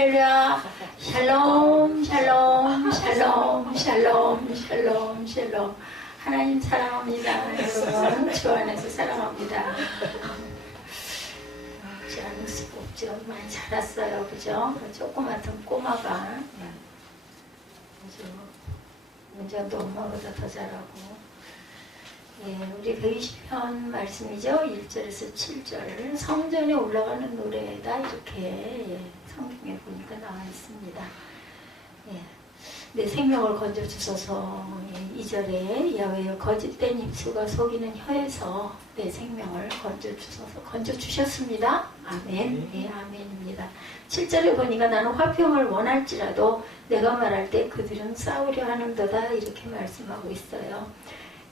할렐루야. 샬롬, 샬롬, 샬롬, 샬롬, 샬롬, 샬롬. 하나님 사랑합니다. 여러분, 주 안에서 사랑합니다. 잘할 수가 없죠. 많이 자랐어요. 그죠? 조그맣던 꼬마가 아주 문장도 엄마보다 더 잘하고. 예, 우리 120편 말씀이죠. 1절에서 7절. 성전에 올라가는 노래다. 이렇게 성경에 보니까 나와 있습니다. 예, 내 생명을 건져주소서. 2절에 야훼여 거짓된 입수가 속이는 혀에서 내 생명을 건져주소서. 건져주셨습니다. 아멘. 예, 아멘입니다. 7절에 보니까 나는 화평을 원할지라도 내가 말할 때 그들은 싸우려 하는도다. 이렇게 말씀하고 있어요.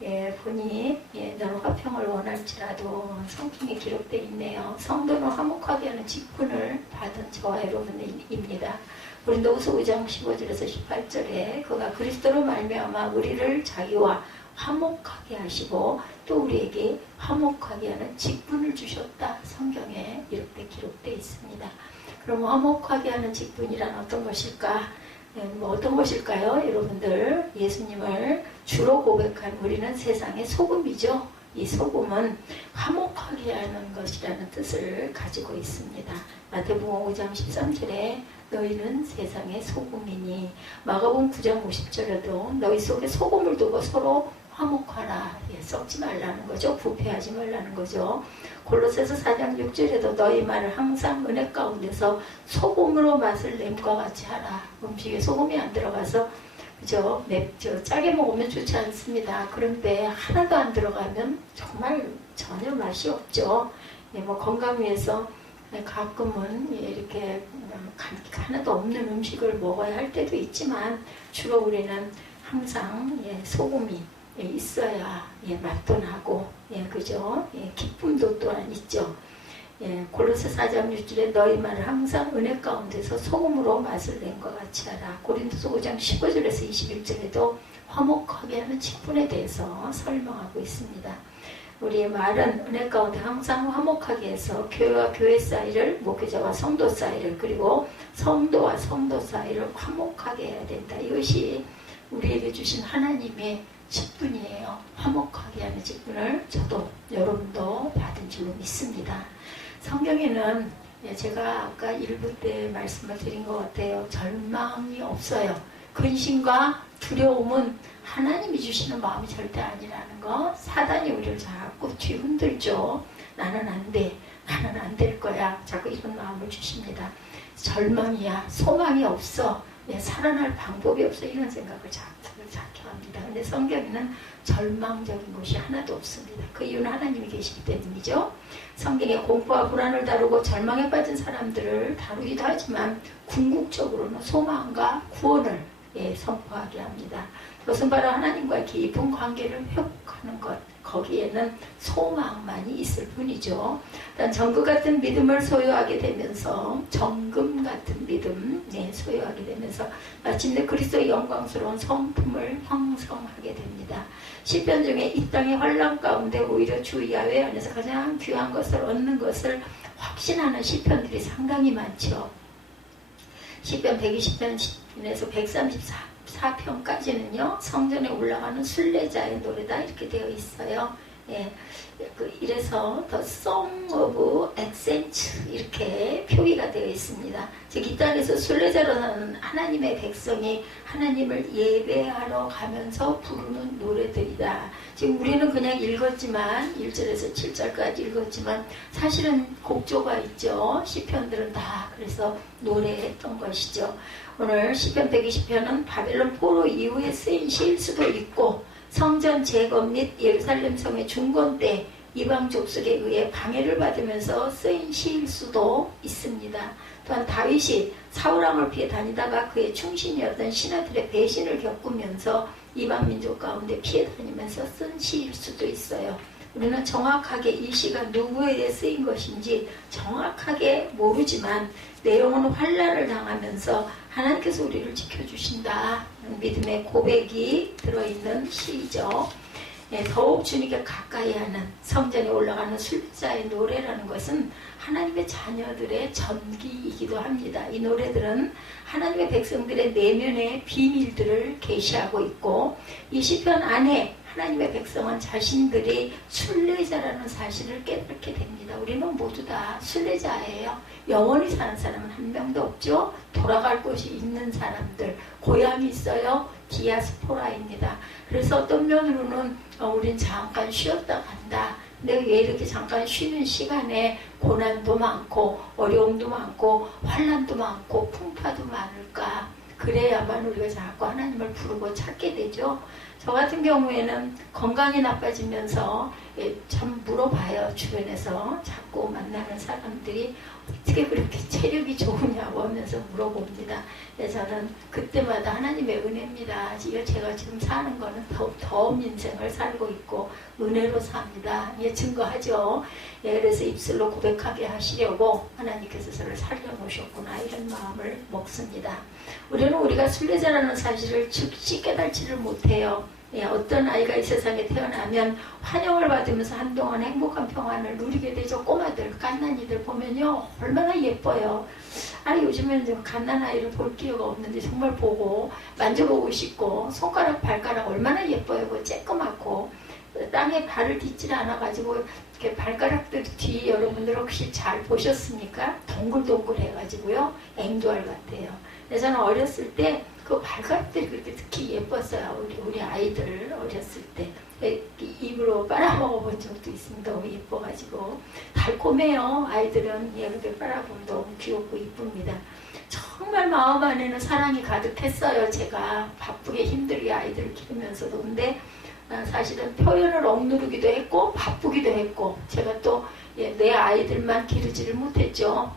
예, 보니 너는 화평을 원할지라도 성경에 기록되어 있네요. 성도는 화목하게 하는 직분을 받은 저와 여러분입니다. 고린도후서 5장 15절에서 18절에 그가 그리스도로 말미암아 우리를 자기와 화목하게 하시고 또 우리에게 화목하게 하는 직분을 주셨다. 성경에 이렇게 기록되어 있습니다. 그럼 화목하게 하는 직분이란 어떤 것일까? 어떤 것일까요? 여러분들, 예수님을 주로 고백한 우리는 세상의 소금이죠. 이 소금은 화목하게 하는 것이라는 뜻을 가지고 있습니다. 마태복음 5장 13절에 너희는 세상의 소금이니, 마가복음 9장 50절에도 너희 속에 소금을 두고 서로 화목하라. 썩지 말라는 거죠. 부패하지 말라는 거죠. 골로새서 4장 6절에도 너희 말을 항상 은혜 가운데서 소금으로 맛을 냄과 같이 하라. 음식에 소금이 안 들어가서 그죠? 짜게 먹으면 좋지 않습니다. 그런데 하나도 안 들어가면 정말 전혀 맛이 없죠. 건강 위해서 가끔은 이렇게 하나도 없는 음식을 먹어야 할 때도 있지만 주로 우리는 항상 소금이 있어야 맛도 나고 그죠? 기쁨도 또한 있죠. 골로새 4장 6절에 너희 말을 항상 은혜 가운데서 소금으로 맛을 낸 것 같이 하라. 고린도서 5장 15절에서 21절에도 화목하게 하는 직분에 대해서 설명하고 있습니다. 우리의 말은 은혜 가운데 항상 화목하게 해서 교회와 교회 사이를, 목회자와 성도 사이를, 그리고 성도와 성도 사이를 화목하게 해야 된다. 이것이 우리에게 주신 하나님의 직분이에요. 화목하게 하는 직분을 저도 여러분도 받은 줄로 믿습니다. 성경에는 제가 아까 1부 때 말씀을 드린 것 같아요. 절망이 없어요. 근심과 두려움은 하나님이 주시는 마음이 절대 아니라는 거. 사단이 우리를 자꾸 뒤흔들죠. 나는 안 돼. 나는 안 될 거야. 자꾸 이런 마음을 주십니다. 절망이야. 소망이 없어. 살아날 방법이 없어. 이런 생각을 자꾸 합니다. 근데 성경에는 절망적인 것이 하나도 없습니다. 그 이유는 하나님이 계시기 때문이죠. 성경에 공포와 불안을 다루고 절망에 빠진 사람들을 다루기도 하지만 궁극적으로는 소망과 구원을 선포하게 합니다. 그것은 바로 하나님과의 깊은 관계를 회복하는 것, 거기에는 소망만이 있을 뿐이죠. 일단 정금 같은 믿음을 소유하게 되면서, 정금 같은 믿음 소유하게 되면서 마침내 그리스도의 영광스러운 성품을 형성하게 됩니다. 시편 중에 이 땅의 환난 가운데 오히려 주 야훼 안에서 가장 귀한 것을 얻는 것을 확신하는 시편들이 상당히 많죠. 시편 120편에서 134편까지는요 성전에 올라가는 순례자의 노래다 이렇게 되어 있어요. 이래서 The Song of Ascents 이렇게 표기가 되어 있습니다. 즉 이 땅에서 순례자로 사는 하나님의 백성이 하나님을 예배하러 가면서 부르는 노래들이다. 지금 우리는 그냥 읽었지만 1절에서 7절까지 읽었지만 사실은 곡조가 있죠. 시편들은 다 그래서 노래했던 것이죠. 오늘 시편 120편은 바벨론 포로 이후에 쓰인 시일 수도 있고 성전 재건 및 예루살렘 성의 중건 때 이방 족속에 의해 방해를 받으면서 쓰인 시일 수도 있습니다. 또한 다윗이 사울왕을 피해 다니다가 그의 충신이었던 신하들의 배신을 겪으면서 이방 민족 가운데 피해 다니면서 쓴 시일 수도 있어요. 우리는 정확하게 이 시가 누구에 대해 쓰인 것인지 정확하게 모르지만 내용은 환난을 당하면서 하나님께서 우리를 지켜주신다 믿음의 고백이 들어있는 시이죠. 예, 더욱 주님께 가까이 하는 성전에 올라가는 순례자의 노래라는 것은 하나님의 자녀들의 전기이기도 합니다. 이 노래들은 하나님의 백성들의 내면의 비밀들을 계시하고 있고 이 시편 안에 하나님의 백성은 자신들이 순례자라는 사실을 깨닫게 됩니다. 우리는 모두 다 순례자예요. 영원히 사는 사람은 한 명도 없죠. 돌아갈 곳이 있는 사람들, 고향이 있어요. 디아스포라입니다. 그래서 어떤 면으로는 우린 잠깐 쉬었다 간다. 근데 왜 이렇게 잠깐 쉬는 시간에 고난도 많고 어려움도 많고 환난도 많고 풍파도 많을까? 그래야만 우리가 자꾸 하나님을 부르고 찾게 되죠. 저 같은 경우에는 건강이 나빠지면서 참 물어봐요. 주변에서 자꾸 만나는 사람들이 어떻게 그렇게 체력이 좋으냐고 하면서 물어봅니다. 저는 그때마다 하나님의 은혜입니다. 제가 지금 사는 거는 더욱 인생을 살고 있고 은혜로 삽니다. 증거하죠. 그래서 입술로 고백하게 하시려고 하나님께서 저를 살려놓으셨구나 이런 마음을 먹습니다. 우리가 순례자라는 사실을 즉시 깨닫지를 못해요. 어떤 아이가 이 세상에 태어나면 환영을 받으면서 한동안 행복한 평안을 누리게 되죠. 꼬마들, 갓난이들 보면요 얼마나 예뻐요. 요즘에는 좀 갓난아이를 볼 기회가 없는데 정말 보고 만져보고 싶고 손가락 발가락 얼마나 예뻐요. 쬐끄맣고 땅에 발을 딛질 않아가지고 이렇게 발가락들 뒤 여러분들 혹시 잘 보셨습니까? 동글동글 해가지고요 앵두알 같아요. 저는 어렸을 때 그 발가락들이 그렇게 특히 예뻤어요. 우리 아이들 어렸을 때 입으로 빨아먹어 본 적도 있습니다. 너무 예뻐가지고 달콤해요. 아이들은 그렇게 빨아보면 너무 귀엽고 이쁩니다. 정말 마음 안에는 사랑이 가득했어요. 제가 바쁘게 힘들게 아이들을 기르면서도. 근데 사실은 표현을 억누르기도 했고 바쁘기도 했고 제가 또 내 아이들만 기르지를 못했죠.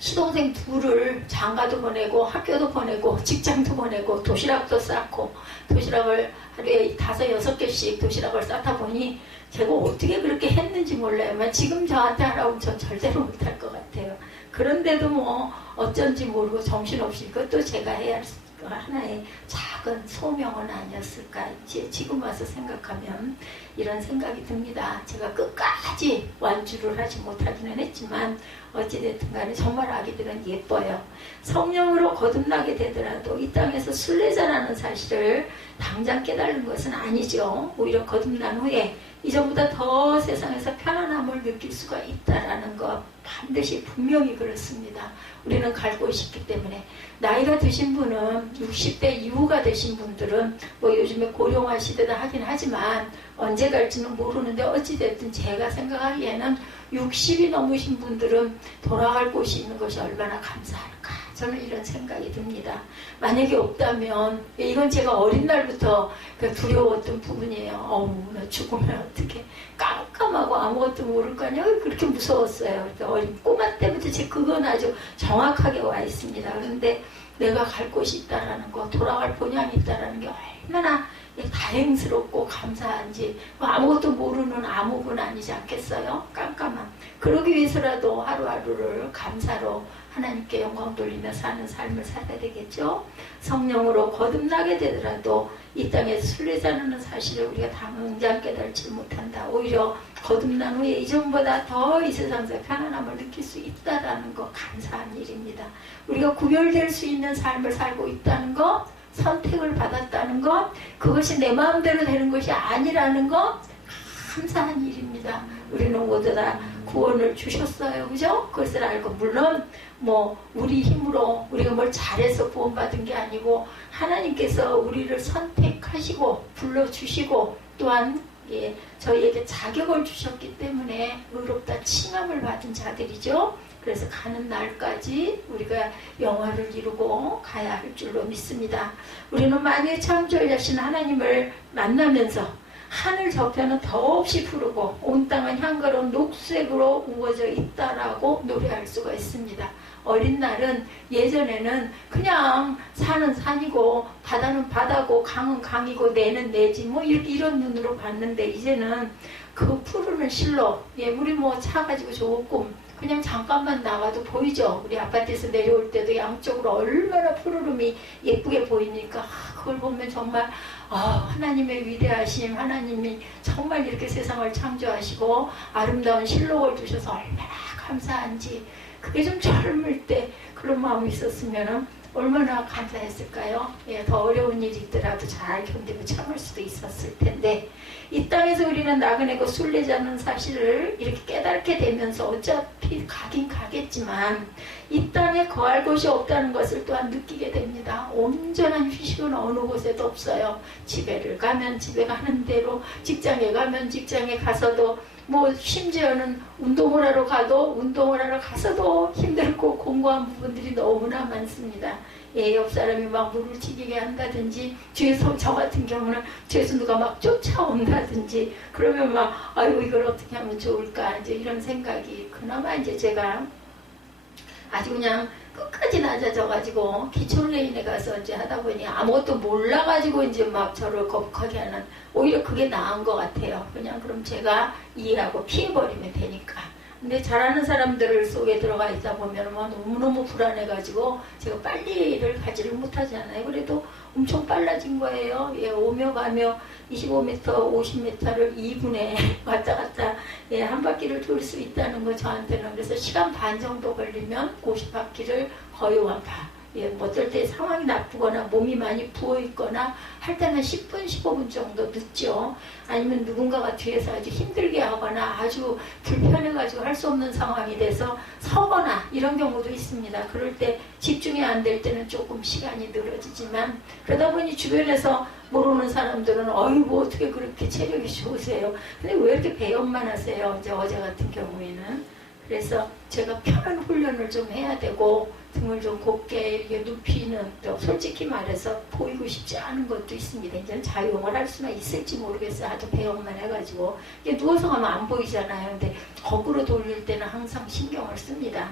시동생 둘을 장가도 보내고 학교도 보내고 직장도 보내고 도시락도 싸고 도시락을 하루에 5, 6개씩 도시락을 싸다 보니 제가 어떻게 그렇게 했는지 몰라요. 지금 저한테 하라고 전 절대로 못할 것 같아요. 그런데도 어쩐지 모르고 정신없이 그것도 제가 해야 할 하나의 작은 소명은 아니었을까. 지금 와서 생각하면 이런 생각이 듭니다. 제가 끝까지 완주를 하지 못하기는 했지만 어찌됐든 간에 정말 아기들은 예뻐요. 성령으로 거듭나게 되더라도 이 땅에서 순례자라는 사실을 당장 깨달은 것은 아니죠. 오히려 거듭난 후에 이전보다 더 세상에서 편안함을 느낄 수가 있다라는 것 반드시 분명히 그렇습니다. 우리는 갈 곳이 있기 때문에. 나이가 드신 분은 60대 이후가 되신 분들은 요즘에 고령화 시대다 하긴 하지만 언제 갈지는 모르는데 어찌됐든 제가 생각하기에는 60이 넘으신 분들은 돌아갈 곳이 있는 것이 얼마나 감사할까. 저는 이런 생각이 듭니다. 만약에 없다면 이건 제가 어린 날부터 두려웠던 부분이에요. 나 죽으면 어떻게 깜깜하고 아무것도 모를 거 아니야. 그렇게 무서웠어요. 어린 꼬마 때부터 그건 아주 정확하게 와 있습니다. 그런데 내가 갈 곳이 있다라는 거, 돌아갈 본향이 있다라는 게 얼마나 다행스럽고 감사한지. 아무것도 모르는 암흑은 아니지 않겠어요? 깜깜한. 그러기 위해서라도 하루하루를 감사로 하나님께 영광 돌리며 사는 삶을 살아야 되겠죠. 성령으로 거듭나게 되더라도 이 땅에 순례자라는 사실을 우리가 당장 깨달지 못한다. 오히려 거듭난 후에 이전보다 더 이 세상에서 편안함을 느낄 수 있다는 것, 감사한 일입니다. 우리가 구별될 수 있는 삶을 살고 있다는 것, 선택을 받았다는 것, 그것이 내 마음대로 되는 것이 아니라는 것, 감사한 일입니다. 우리는 모두 다 구원을 주셨어요. 그죠? 그것을 알고, 물론 우리 힘으로 우리가 뭘 잘해서 구원받은 게 아니고 하나님께서 우리를 선택하시고 불러주시고 또한 저희에게 자격을 주셨기 때문에 의롭다 칭함을 받은 자들이죠. 그래서 가는 날까지 우리가 영화를 이루고 가야 할 줄로 믿습니다. 우리는 만유의 창조자신 하나님을 만나면서 하늘 저편은 더없이 푸르고 온 땅은 향기로운 녹색으로 우거져 있다라고 노래할 수가 있습니다. 어린 날은 예전에는 그냥 산은 산이고 바다는 바다고 강은 강이고 내는 내지 이런 눈으로 봤는데 이제는 그 푸르는 실로 물이 차가지고 좋고 그냥 잠깐만 나가도 보이죠. 우리 아파트에서 내려올 때도 양쪽으로 얼마나 푸르름이 예쁘게 보이니까 그걸 보면 정말 하나님의 위대하심, 하나님이 정말 이렇게 세상을 창조하시고 아름다운 실록을 주셔서 얼마나 감사한지, 그게 좀 젊을 때 그런 마음이 있었으면 얼마나 감사했을까요? 예, 더 어려운 일이 있더라도 잘 견디고 참을 수도 있었을 텐데, 이 땅에서 우리는 나그네고 순례자는 사실을 이렇게 깨닫게 되면서 어차피 가긴 가겠지만 이 땅에 거할 곳이 없다는 것을 또한 느끼게 됩니다. 온전한 휴식은 어느 곳에도 없어요. 집에를 가면 집에 가는 대로, 직장에 가면 직장에 가서도, 뭐 심지어는 운동을 하러 가서도 힘들고 공고한 부분들이 너무나 많습니다. 예, 옆 사람이 막 물을 튀기게 한다든지, 뒤에서 저 같은 경우는 뒤에서 누가 막 쫓아온다든지, 그러면 막 아이고 이걸 어떻게 하면 좋을까, 이제 이런 생각이, 그나마 이제 제가 아주 그냥 끝까지 낮아져가지고 기초레인에 가서 이제 하다 보니 아무것도 몰라가지고 이제 막 저를 거북하게 하는, 오히려 그게 나은 것 같아요. 그냥 그럼 제가 이해하고 피해버리면 되니까. 근데 잘하는 사람들 속에 들어가 있다 보면 너무너무 불안해가지고 제가 빨리를 가지를 못하잖아요. 그래도 엄청 빨라진 거예요. 예, 오며 가며 25m, 50m를 2분에 왔다 갔다, 예, 한 바퀴를 돌 수 있다는 거 저한테는. 그래서 시간 반 정도 걸리면 50바퀴를 거의 완파. 예, 뭐 어떨 때 상황이 나쁘거나 몸이 많이 부어있거나 할 때는 10분, 15분 정도 늦죠. 아니면 누군가가 뒤에서 아주 힘들게 하거나 아주 불편해가지고 할 수 없는 상황이 돼서 서거나 이런 경우도 있습니다. 그럴 때 집중이 안 될 때는 조금 시간이 늘어지지만, 그러다 보니 주변에서 모르는 사람들은 어이구 어떻게 그렇게 체력이 좋으세요. 근데 왜 이렇게 배역만 하세요? 이제 어제 같은 경우에는. 그래서 제가 편한 훈련을 좀 해야 되고, 등을 좀 곱게 이렇게 눕히는, 또 솔직히 말해서 보이고 싶지 않은 것도 있습니다. 이제는 자유형을 할 수는 있을지 모르겠어요. 아주 배역만 해가지고. 이게 누워서 가면 안 보이잖아요. 근데 거꾸로 돌릴 때는 항상 신경을 씁니다.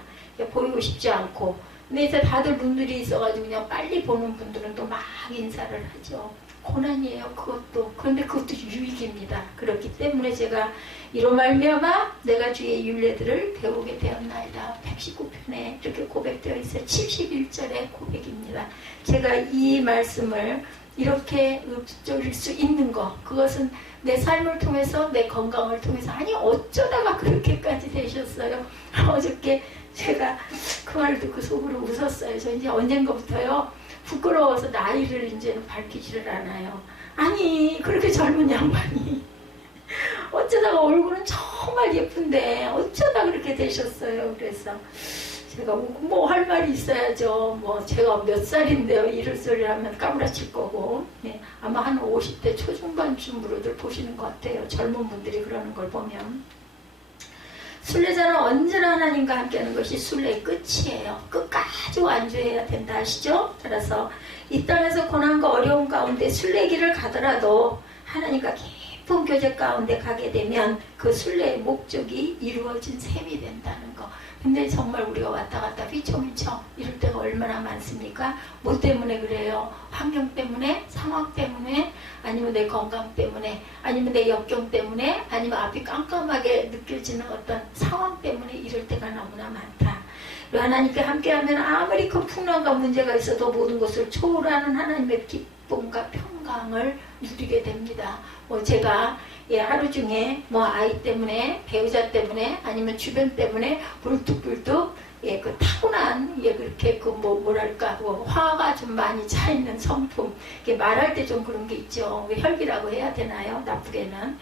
보이고 싶지 않고. 근데 이제 다들 눈들이 있어가지고 그냥 빨리 보는 분들은 또 막 인사를 하죠. 고난이에요, 그것도. 그런데 그것도 유익입니다. 그렇기 때문에 제가 이로 말미암아 내가 주의 율례들을 배우게 되었나이다. 119편에 이렇게 고백되어 있어요. 71절의 고백입니다. 제가 이 말씀을 이렇게 읊조릴 수 있는 것, 그것은 내 삶을 통해서, 내 건강을 통해서, 아니 어쩌다가 그렇게까지 되셨어요. 어저께 제가 그 말을 듣고 속으로 웃었어요. 저 이제 언젠가부터요, 부끄러워서 나이를 이제는 밝히지를 않아요. 아니 그렇게 젊은 양반이 어쩌다가, 얼굴은 정말 예쁜데 어쩌다 그렇게 되셨어요. 그래서 제가 뭐 할 말이 있어야죠. 뭐 제가 몇 살인데요, 이럴 소리를 하면 까무라칠 거고. 예, 아마 한 50대 초중반쯤으로들 보시는 것 같아요. 젊은 분들이 그러는 걸 보면. 순례자는 언제나 하나님과 함께하는 것이 순례의 끝이에요. 끝까지 완주해야 된다 아시죠? 따라서 이 땅에서 고난과 어려움 가운데 순례길을 가더라도 하나님과 깊은 교제 가운데 가게 되면 그 순례의 목적이 이루어진 셈이 된다는 거. 근데 정말 우리가 왔다 갔다 휘청휘청 이럴 때가 얼마나 많습니까? 뭐 때문에 그래요? 환경 때문에? 상황 때문에? 아니면 내 건강 때문에? 아니면 내 역경 때문에? 아니면 앞이 깜깜하게 느껴지는 어떤 상황 때문에 이럴 때가 너무나 많다. 하나님께 함께하면 아무리 큰 풍랑과 문제가 있어도 모든 것을 초월하는 하나님의 기쁨과 평강을 누리게 됩니다. 뭐 제가 하루 중에 뭐 아이 때문에, 배우자 때문에, 아니면 주변 때문에 불뚝불뚝 그 타고난 그렇게 뭐랄까 화가 좀 많이 차 있는 성품, 말할 때 좀 그런 게 있죠. 혈기라고 해야 되나요? 나쁘게는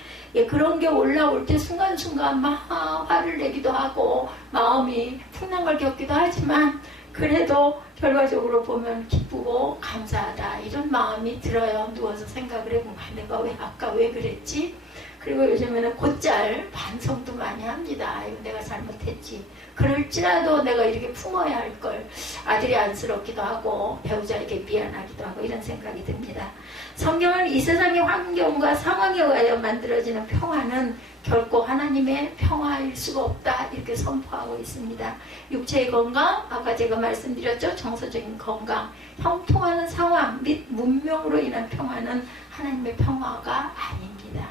그런 게 올라올 때 순간순간 막 화를 내기도 하고 마음이 풍랑을 겪기도 하지만, 그래도 결과적으로 보면 기쁘고 감사하다 이런 마음이 들어요. 누워서 생각을 해보면 내가 아까 왜 그랬지? 그리고 요즘에는 곧잘 반성도 많이 합니다. 이거 내가 잘못했지. 그럴지라도 내가 이렇게 품어야 할 걸. 아들이 안쓰럽기도 하고 배우자에게 미안하기도 하고 이런 생각이 듭니다. 성경은 이 세상의 환경과 상황에 의하여 만들어지는 평화는 결코 하나님의 평화일 수가 없다 이렇게 선포하고 있습니다. 육체의 건강, 아까 제가 말씀드렸죠. 정서적인 건강, 형통하는 상황 및 문명으로 인한 평화는 하나님의 평화가 아닙니다.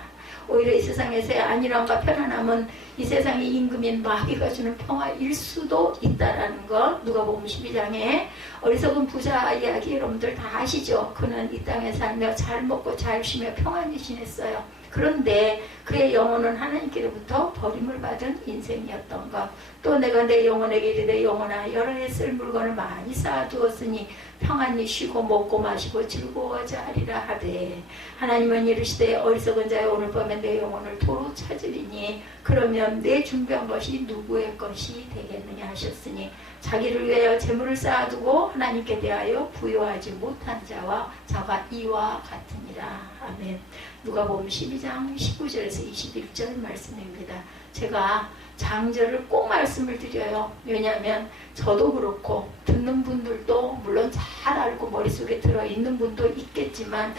오히려 이 세상에서의 안일함과 편안함은 이 세상의 임금인 마귀가 주는 평화일 수도 있다라는 것. 누가복음 12장에 어리석은 부자 이야기 여러분들 다 아시죠? 그는 이 땅에 살며 잘 먹고 잘 쉬며 평안히 지냈어요. 그런데 그의 영혼은 하나님께로부터 버림을 받은 인생이었던 것. 또 내가 내 영혼에게 이르되 영혼아 여러 해 쓸 물건을 많이 쌓아두었으니 평안히 쉬고 먹고 마시고 즐거워하자 하리라 하되 하나님은 이르시되 어리석은 자여 오늘 밤에 내 영혼을 도로 찾으리니 그러면 내 준비한 것이 누구의 것이 되겠느냐 하셨으니 자기를 위하여 재물을 쌓아두고 하나님께 대하여 부요하지 못한 자가 이와 같으니라. 아멘. 누가복음 12장 19절에서 21절 말씀입니다. 제가 장절을 꼭 말씀을 드려요. 왜냐하면 저도 그렇고 듣는 분들도 물론 잘 알고 머릿속에 들어있는 분도 있겠지만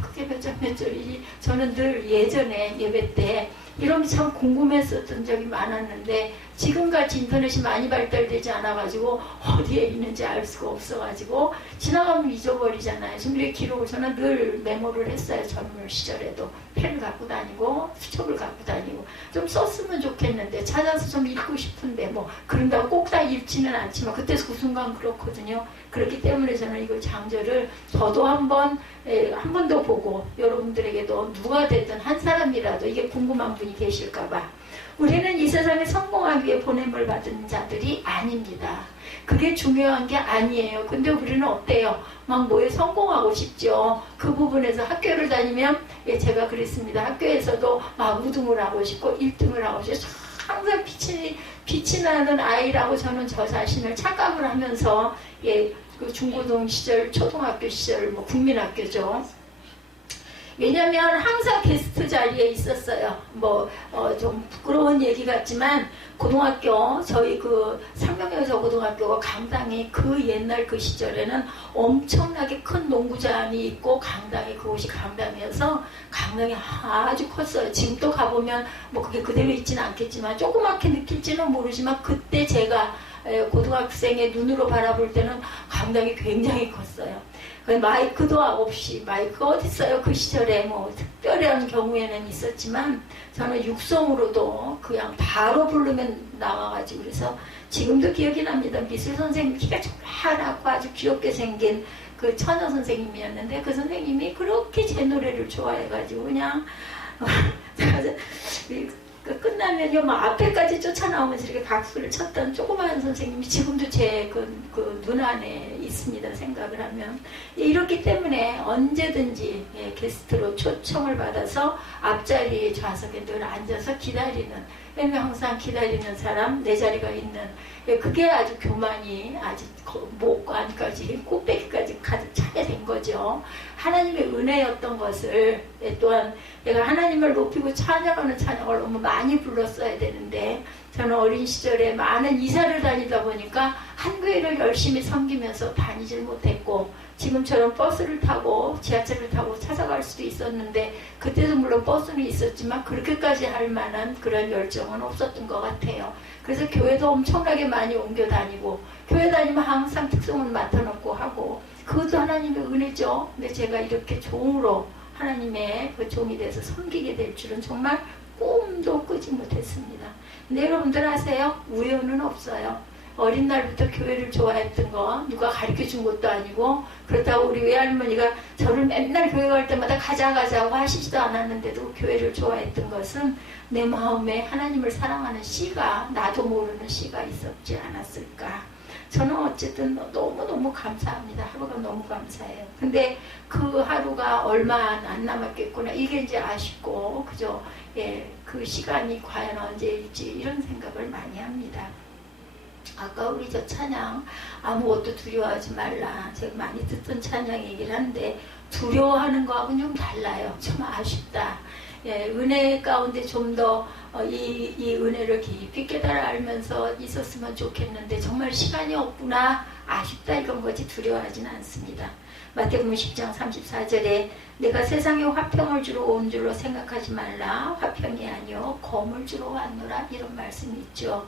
그게 몇 절 몇 절이지. 저는 늘 예전에 예배 때 이런 게 참 궁금했었던 적이 많았는데 지금같이 인터넷이 많이 발달되지 않아가지고 어디에 있는지 알 수가 없어가지고 지나가면 잊어버리잖아요. 준비의 기록을 저는 늘 메모를 했어요. 젊은 시절에도 펜을 갖고 다니고 수첩을 갖고 다니고 좀 썼으면 좋겠는데 찾아서 좀 읽고 싶은데 뭐 그런다고 꼭 다 읽지는 않지만 그때 그 순간 그렇거든요. 그렇기 때문에 저는 이걸 장절을 저도 한 번 더 보고 여러분들에게도 누가 됐든 한 사람이라도 이게 궁금한 분이 계실까봐 우리는 이 세상에 성공하기 위해 보냄을 받은 자들이 아닙니다. 그게 중요한 게 아니에요. 근데 우리는 어때요? 막 뭐에 성공하고 싶죠. 그 부분에서 학교를 다니면 제가 그랬습니다. 학교에서도 막 우등을 하고 싶고 1등을 하고 싶고 항상 빛이 나는 아이라고 저는 저 자신을 착각을 하면서 그 중고등 시절, 초등학교 시절, 뭐 국민학교죠. 왜냐면 항상 게스트 자리에 있었어요. 좀 부끄러운 얘기 같지만 고등학교 저희 그 상명여자 고등학교가 강당이 그 옛날 그 시절에는 엄청나게 큰 농구장이 있고 강당이 그곳이 강당이어서 강당이 아주 컸어요. 지금 또 가보면 뭐 그게 그대로 있지는 않겠지만 조그맣게 느낄지는 모르지만 그때 제가 고등학생의 눈으로 바라볼 때는 강당이 굉장히 컸어요. 마이크도 없이 마이크가 어디 있어요? 그 시절에 뭐 특별한 경우에는 있었지만 저는 육성으로도 그냥 바로 부르면 나와가지고 그래서 지금도 기억이 납니다. 미술 선생님 키가 조그맣고 아주 귀엽게 생긴 그 처녀 선생님이었는데 그 선생님이 그렇게 제 노래를 좋아해가지고 그냥 끝나면요, 막 앞에까지 쫓아나오면서 이렇게 박수를 쳤던 조그마한 선생님이 지금도 제 그 눈 안에 있습니다. 생각을 하면. 이렇기 때문에 언제든지 게스트로 초청을 받아서 앞자리 좌석에 늘 앉아서 기다리는, 왜냐면 항상 기다리는 사람, 내 자리가 있는, 그게 아주 교만이 아주 목 안까지 꼭대기까지 가득 차게 된 거죠. 하나님의 은혜였던 것을 또한 내가 하나님을 높이고 찬양하는 찬양을 너무 많이 불렀어야 되는데 저는 어린 시절에 많은 이사를 다니다 보니까 한 교회를 열심히 섬기면서 다니질 못했고 지금처럼 버스를 타고 지하철을 타고 찾아갈 수도 있었는데 그때도 물론 버스는 있었지만 그렇게까지 할 만한 그런 열정은 없었던 것 같아요. 그래서 교회도 엄청나게 많이 옮겨 다니고 교회 다니면 항상 특성을 맡아놓고 하고 그것도 하나님의 은혜죠. 근데 제가 이렇게 종으로 하나님의 그 종이 돼서 섬기게 될 줄은 정말 꿈도 꾸지 못했습니다. 근데 여러분들 아세요? 우연은 없어요. 어린 날부터 교회를 좋아했던 거 누가 가르쳐준 것도 아니고 그렇다고 우리 외할머니가 저를 맨날 교회 갈 때마다 가자고 하시지도 않았는데도 교회를 좋아했던 것은 내 마음에 하나님을 사랑하는 씨가 나도 모르는 씨가 있었지 않았을까. 저는 어쨌든 너무너무 감사합니다. 하루가 너무 감사해요. 근데 그 하루가 얼마 안 남았겠구나. 이게 이제 아쉽고 그죠. 그 시간이 과연 언제일지 이런 생각을 많이 합니다. 아까 우리 저 찬양 아무것도 두려워하지 말라. 제가 많이 듣던 찬양이긴 한데 두려워하는 거하고는 좀 달라요. 좀 아쉽다. 은혜 가운데 좀 더 이 은혜를 깊이 깨달아 알면서 있었으면 좋겠는데 정말 시간이 없구나. 아쉽다 이런 거지 두려워하지는 않습니다. 마태복음 10장 34절에 내가 세상에 화평을 주러 온 줄로 생각하지 말라. 화평이 아니요 검을 주러 왔노라. 이런 말씀이 있죠.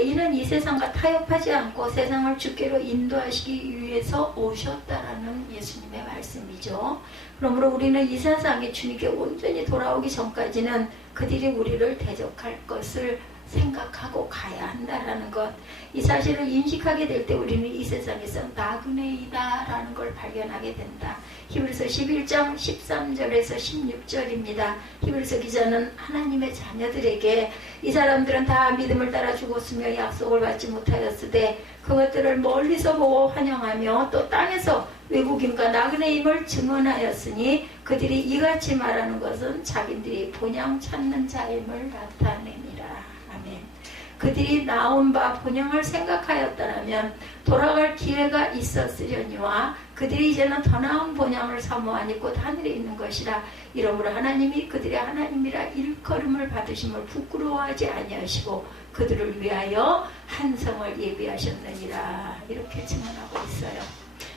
이는 이 세상과 타협하지 않고 세상을 주께로 인도하시기 위해서 오셨다라는 예수님의 말씀이죠. 그러므로 우리는 이 세상에 주님께 온전히 돌아오기 전까지는 그들이 우리를 대적할 것을 생각하고 가야 한다라는 것, 이 사실을 인식하게 될 때 우리는 이 세상에서 나그네이다라는 걸 발견하게 된다. 히브리서 11장 13절에서 16절입니다. 히브리서 기자는 하나님의 자녀들에게 이 사람들은 다 믿음을 따라 죽었으며 약속을 받지 못하였으되 그것들을 멀리서 보고 환영하며 또 땅에서 외국인과 나그네임을 증언하였으니 그들이 이같이 말하는 것은 자기들이 본향 찾는 자임을 나타냅니다. 아멘. 그들이 나온 바 본향을 생각하였다면 돌아갈 기회가 있었으려니와 그들이 이제는 더 나은 본향을 사모하니 곧 하늘에 있는 것이라. 이러므로 하나님이 그들의 하나님이라 일컬음을 받으심을 부끄러워하지 아니하시고 그들을 위하여 한 성을 예비하셨느니라. 이렇게 증언하고 있어요.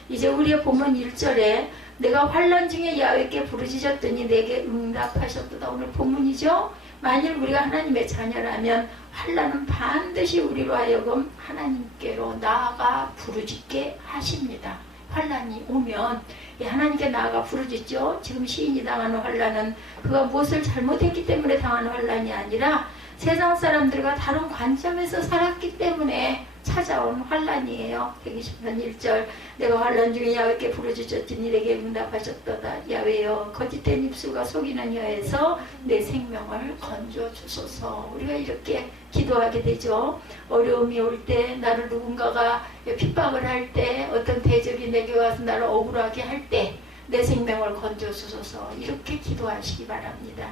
이제 우리의 본문 1절에 내가 환난 중에 야훼께 부르짖었더니 내게 응답하셨도다. 오늘 본문이죠. 만일 우리가 하나님의 자녀라면 환난은 반드시 우리로 하여금 하나님께로 나아가 부르짖게 하십니다. 환난이 오면 하나님께 나아가 부르짖죠. 지금 시인이 당하는 환난은 그가 무엇을 잘못했기 때문에 당하는 환난이 아니라 세상 사람들과 다른 관점에서 살았기 때문에 찾아온 환난이에요. 120편 1절 내가 환난 중에 야훼께 부르짖었더니 내게 응답하셨도다. 야훼여 거짓된 입술과 속이는 혀에서 내 생명을 건져 주소서. 우리가 이렇게 기도하게 되죠. 어려움이 올 때, 나를 누군가가 핍박을 할 때, 어떤 대적이 내게 와서 나를 억울하게 할 때 내 생명을 건져 주소서. 이렇게 기도하시기 바랍니다.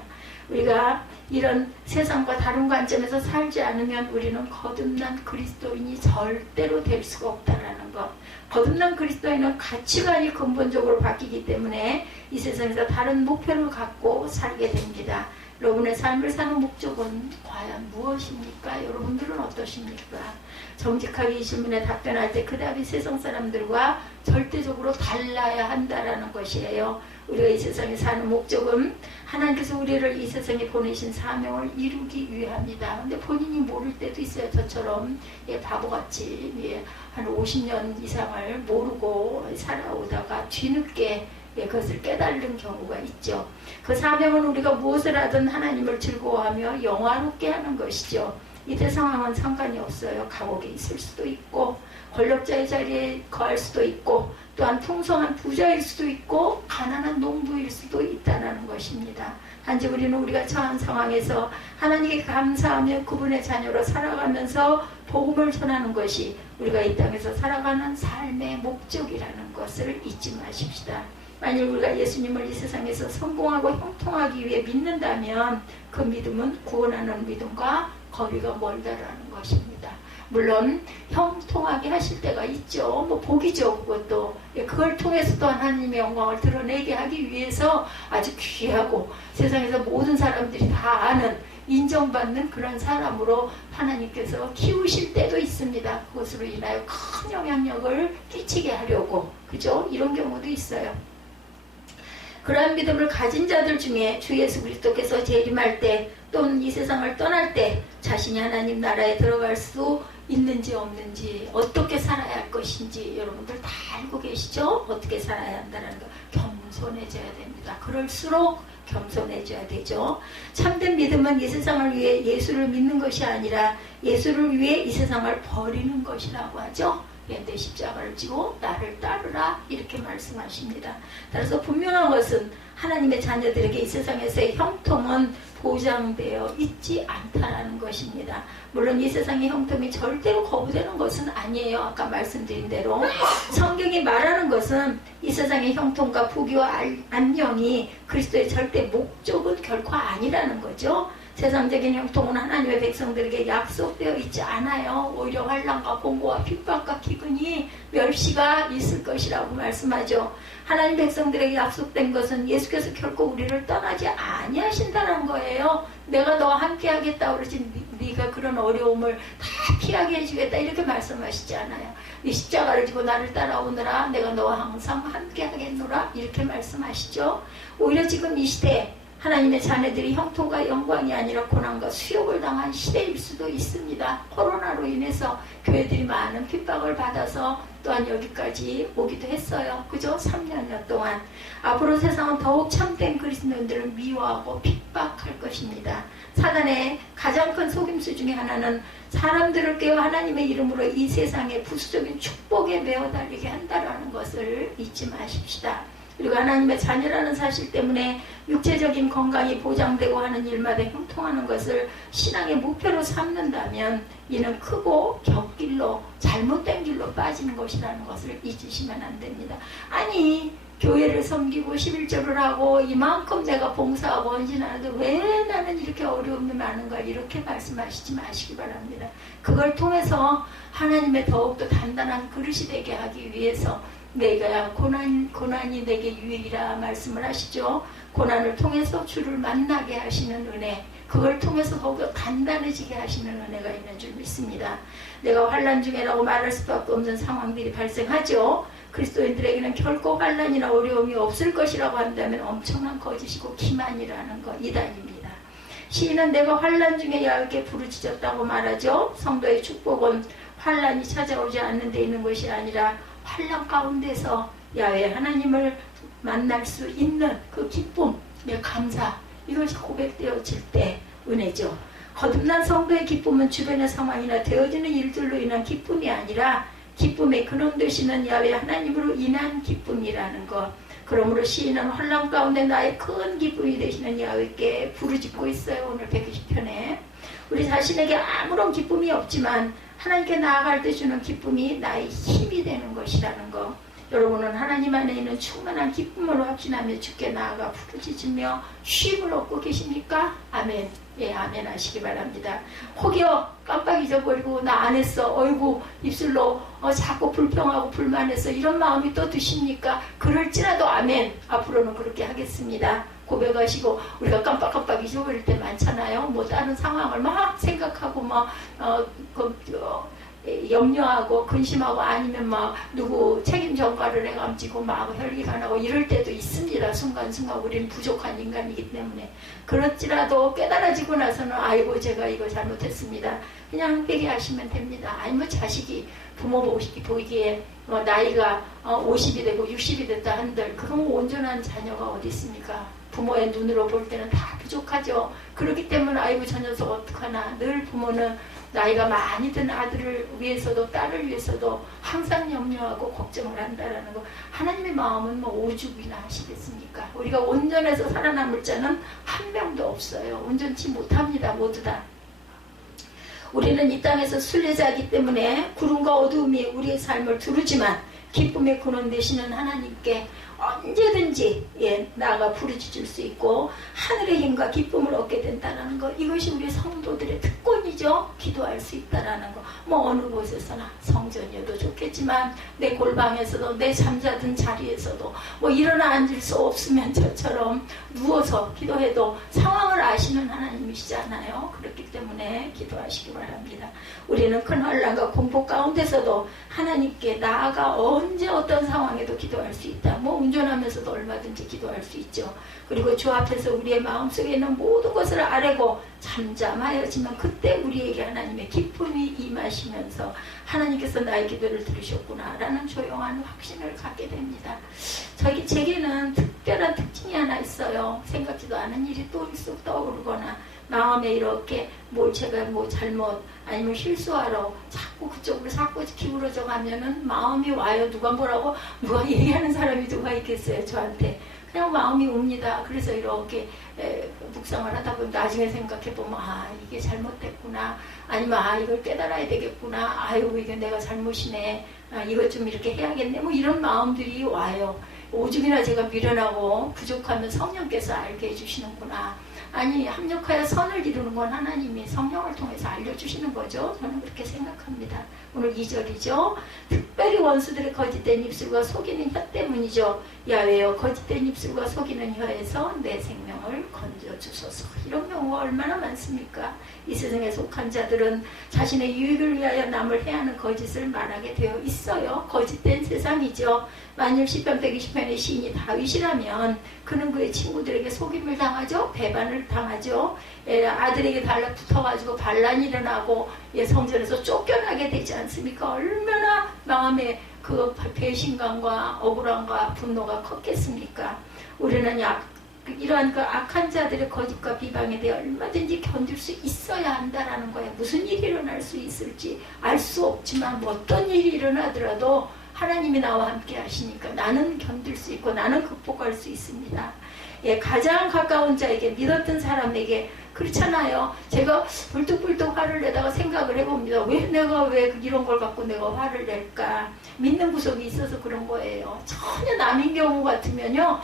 우리가 이런 세상과 다른 관점에서 살지 않으면 우리는 거듭난 그리스도인이 절대로 될 수가 없다라는 것. 거듭난 그리스도인은 가치관이 근본적으로 바뀌기 때문에 이 세상에서 다른 목표를 갖고 살게 됩니다. 여러분의 삶을 사는 목적은 과연 무엇입니까? 여러분들은 어떠십니까? 정직하게 이 질문에 답변할 때 그 답이 세상 사람들과 절대적으로 달라야 한다라는 것이에요. 우리가 이 세상에 사는 목적은 하나님께서 우리를 이 세상에 보내신 사명을 이루기 위함이다. 근데 본인이 모를 때도 있어요. 저처럼 바보같이 한 50년 이상을 모르고 살아오다가 뒤늦게 그것을 깨달은 경우가 있죠. 그 사명은 우리가 무엇을 하든 하나님을 즐거워하며 영화롭게 하는 것이죠. 이때 상황은 상관이 없어요. 감옥에 있을 수도 있고 권력자의 자리에 거할 수도 있고 또한 풍성한 부자일 수도 있고 가난한 농부일 수도 있다는 것입니다. 단지 우리는 우리가 처한 상황에서 하나님께 감사하며 그분의 자녀로 살아가면서 복음을 전하는 것이 우리가 이 땅에서 살아가는 삶의 목적이라는 것을 잊지 마십시다. 만일 우리가 예수님을 이 세상에서 성공하고 형통하기 위해 믿는다면 그 믿음은 구원하는 믿음과 거리가 멀다라는 것입니다. 물론 형통하게 하실 때가 있죠. 복이죠. 그것도. 그걸 통해서 또 하나님의 영광을 드러내게 하기 위해서 아주 귀하고 세상에서 모든 사람들이 다 아는 인정받는 그런 사람으로 하나님께서 키우실 때도 있습니다. 그것으로 인하여 큰 영향력을 끼치게 하려고. 그죠? 이런 경우도 있어요. 그러한 믿음을 가진 자들 중에 주 예수 그리스도께서 재림할 때 또는 이 세상을 떠날 때 자신이 하나님 나라에 들어갈 수 있는지 없는지 어떻게 살아야 할 것인지 여러분들 다 알고 계시죠? 어떻게 살아야 한다는 거. 겸손해져야 됩니다. 그럴수록 겸손해져야 되죠. 참된 믿음은 이 세상을 위해 예수를 믿는 것이 아니라 예수를 위해 이 세상을 버리는 것이라고 하죠. 내 십자가를 지고 나를 따르라 이렇게 말씀하십니다. 따라서 분명한 것은 하나님의 자녀들에게 이 세상에서의 형통은 보장되어 있지 않다라는 것입니다. 물론 이 세상의 형통이 절대로 거부되는 것은 아니에요. 아까 말씀드린 대로 성경이 말하는 것은 이 세상의 형통과 부귀와 안녕이 그리스도의 절대 목적은 결코 아니라는 거죠. 세상적인 형통은 하나님의 백성들에게 약속되어 있지 않아요. 오히려 환난과 공고와 핍박과 기근이 멸시가 있을 것이라고 말씀하죠. 하나님 백성들에게 약속된 것은 예수께서 결코 우리를 떠나지 아니하신다는 거예요. 내가 너와 함께 하겠다 그러지 네가 그런 어려움을 다 피하게 해주겠다 이렇게 말씀하시지 않아요. 네 십자가를 지고 나를 따라오느라 내가 너와 항상 함께 하겠노라 이렇게 말씀하시죠. 오히려 지금 이 시대에 하나님의 자녀들이 형통과 영광이 아니라 고난과 수욕을 당한 시대일 수도 있습니다. 코로나로 인해서 교회들이 많은 핍박을 받아서 또한 여기까지 오기도 했어요. 그죠? 3년여 동안. 앞으로 세상은 더욱 참된 그리스도인들을 미워하고 핍박할 것입니다. 사단의 가장 큰 속임수 중에 하나는 사람들을 깨워 하나님의 이름으로 이 세상의 부수적인 축복에 매어 달리게 한다는 것을 잊지 마십시다. 그리고 하나님의 자녀라는 사실 때문에 육체적인 건강이 보장되고 하는 일마다 형통하는 것을 신앙의 목표로 삼는다면 이는 크고 격길로 잘못된 길로 빠지는 것이라는 것을 잊으시면 안 됩니다. 아니 교회를 섬기고 11조를 하고 이만큼 내가 봉사하고 헌신하는데 왜 나는 이렇게 어려움이 많은가 이렇게 말씀하시지 마시기 바랍니다. 그걸 통해서 하나님의 더욱더 단단한 그릇이 되게 하기 위해서 내가 고난이 내게 유익이라 말씀을 하시죠. 고난을 통해서 주를 만나게 하시는 은혜, 그걸 통해서 더욱더 단단해지게 하시는 은혜가 있는 줄 믿습니다. 내가 환난 중에라고 말할 수밖에 없는 상황들이 발생하죠. 그리스도인들에게는 결코 환난이나 어려움이 없을 것이라고 한다면 엄청난 거짓이고 기만이라는 것, 이단입니다. 시인은 내가 환난 중에 야훼게 부르짖었다고 말하죠. 성도의 축복은 환난이 찾아오지 않는 데 있는 것이 아니라 환난 가운데서 야훼 하나님을 만날 수 있는 그 기쁨, 감사, 이것이 고백되어질 때 은혜죠. 거듭난 성도의 기쁨은 주변의 상황이나 되어지는 일들로 인한 기쁨이 아니라 기쁨의 근원 되시는 야훼 하나님으로 인한 기쁨이라는 것. 그러므로 시인은 환난 가운데 나의 큰 기쁨이 되시는 야훼께 부르짖고 있어요. 오늘 120편에 우리 자신에게 아무런 기쁨이 없지만 하나님께 나아갈 때 주는 기쁨이 나의 힘이 되는 것이라는 것. 여러분은 하나님 안에 있는 충만한 기쁨으로 확신하며 주께 나아가 부르짖으며 쉼을 얻고 계십니까? 아멘. 예, 아멘 하시기 바랍니다. 혹여 깜빡 잊어버리고 나 안 했어, 어이구 입술로 자꾸 불평하고 불만해서 이런 마음이 또 드십니까? 그럴지라도 아멘. 앞으로는 그렇게 하겠습니다. 고백하시고 우리가 깜빡깜빡 잊어버릴 때 많잖아요. 뭐 다른 상황을 막 생각하고 막 염려하고 근심하고 아니면 막 누구 책임 전가를 해감지고 막 혈기가나고 이럴 때도 있습니다. 순간순간 우리는 부족한 인간이기 때문에. 그렇지라도 깨달아지고 나서는 아이고 제가 이거 잘못했습니다. 그냥 회개하시면 됩니다. 아니면 자식이 부모 보기에 나이가 50이 되고 60이 됐다 한들 그럼 온전한 자녀가 어디 있습니까? 부모의 눈으로 볼 때는 다 부족하죠. 그렇기 때문에 아이고 저 녀석 어떡하나. 늘 부모는 나이가 많이 든 아들을 위해서도 딸을 위해서도 항상 염려하고 걱정을 한다라는 거. 하나님의 마음은 뭐 오죽이나 하시겠습니까? 우리가 온전해서 살아남을 자는 한 명도 없어요. 온전치 못합니다. 모두 다. 우리는 이 땅에서 순례자이기 때문에 구름과 어두움이 우리의 삶을 두르지만 기쁨의 근원 되시는 하나님께 언제든지 나아가 부르짖을 수 있고 하늘의 힘과 기쁨을 얻게 된다는 것. 이것이 우리 성도들의 특권이죠. 기도할 수 있다는 것. 뭐 어느 곳에서나 성전이어도 좋겠지만 내 골방에서도 내 잠자든 자리에서도 뭐 일어나 앉을 수 없으면 저처럼 누워서 기도해도 상황을 아시는 하나님이시잖아요. 그렇기 때문에 기도하시기 바랍니다. 우리는 큰 환난과 공포 가운데서도 하나님께 나아가 언제 어떤 상황에도 기도할 수 있다. 뭐 운전하면서도 얼마든지 기도할 수 있죠. 그리고 주 앞에서 우리의 마음속에 있는 모든 것을 아뢰고 잠잠하여지만 그때 우리에게 하나님의 기쁨이 임하시면서 하나님께서 나의 기도를 들으셨구나 라는 조용한 확신을 갖게 됩니다. 제게는 특별한 특징이 하나 있어요. 생각지도 않은 일이 또 쑥 떠오르거나 마음에 이렇게 제가 잘못 아니면 실수하러 자꾸 그쪽으로 자꾸 기울어져 가면은 마음이 와요. 누가 얘기하는 사람이 누가 있겠어요. 저한테. 그냥 마음이 옵니다. 그래서 이렇게 묵상을 하다 보면 나중에 생각해보면 이게 잘못됐구나. 아니면 이걸 깨달아야 되겠구나. 아이고 이게 내가 잘못이네. 이것 좀 이렇게 해야겠네. 뭐 이런 마음들이 와요. 오죽이나 제가 미련하고 부족하면 성령께서 알게 해주시는구나. 아니 합력하여 선을 이루는 건 하나님이 성령을 통해서 알려주시는 거죠. 저는 그렇게 생각합니다. 오늘 2절이죠. 특별히 원수들의 거짓된 입술과 속이는 혀 때문이죠. 야훼여 거짓된 입술과 속이는 혀에서 내 생명을 건져주소서. 이런 경우가 얼마나 많습니까? 이 세상에 속한 자들은 자신의 유익을 위하여 남을 해하는 거짓을 말하게 되어 있어요. 거짓된 세상이죠. 만일 시편 120편의 시인이 다윗이라면 그는 그의 친구들에게 속임을 당하죠. 배반을 당하죠. 아들에게 달라붙어가지고 반란이 일어나고 성전에서 쫓겨나게 되지 않습니까? 얼마나 마음에 그 배신감과 억울함과 분노가 컸겠습니까? 우리는 이러한 그 악한 자들의 거짓과 비방에 대해 얼마든지 견딜 수 있어야 한다라는 거예요. 무슨 일이 일어날 수 있을지 알 수 없지만 뭐 어떤 일이 일어나더라도 하나님이 나와 함께 하시니까 나는 견딜 수 있고 나는 극복할 수 있습니다. 가장 가까운 자에게 믿었던 사람에게 그렇잖아요. 제가 불뚝불뚝 화를 내다가 생각을 해봅니다. 왜 이런 걸 갖고 내가 화를 낼까? 믿는 구석이 있어서 그런 거예요. 전혀 남인 경우 같으면요,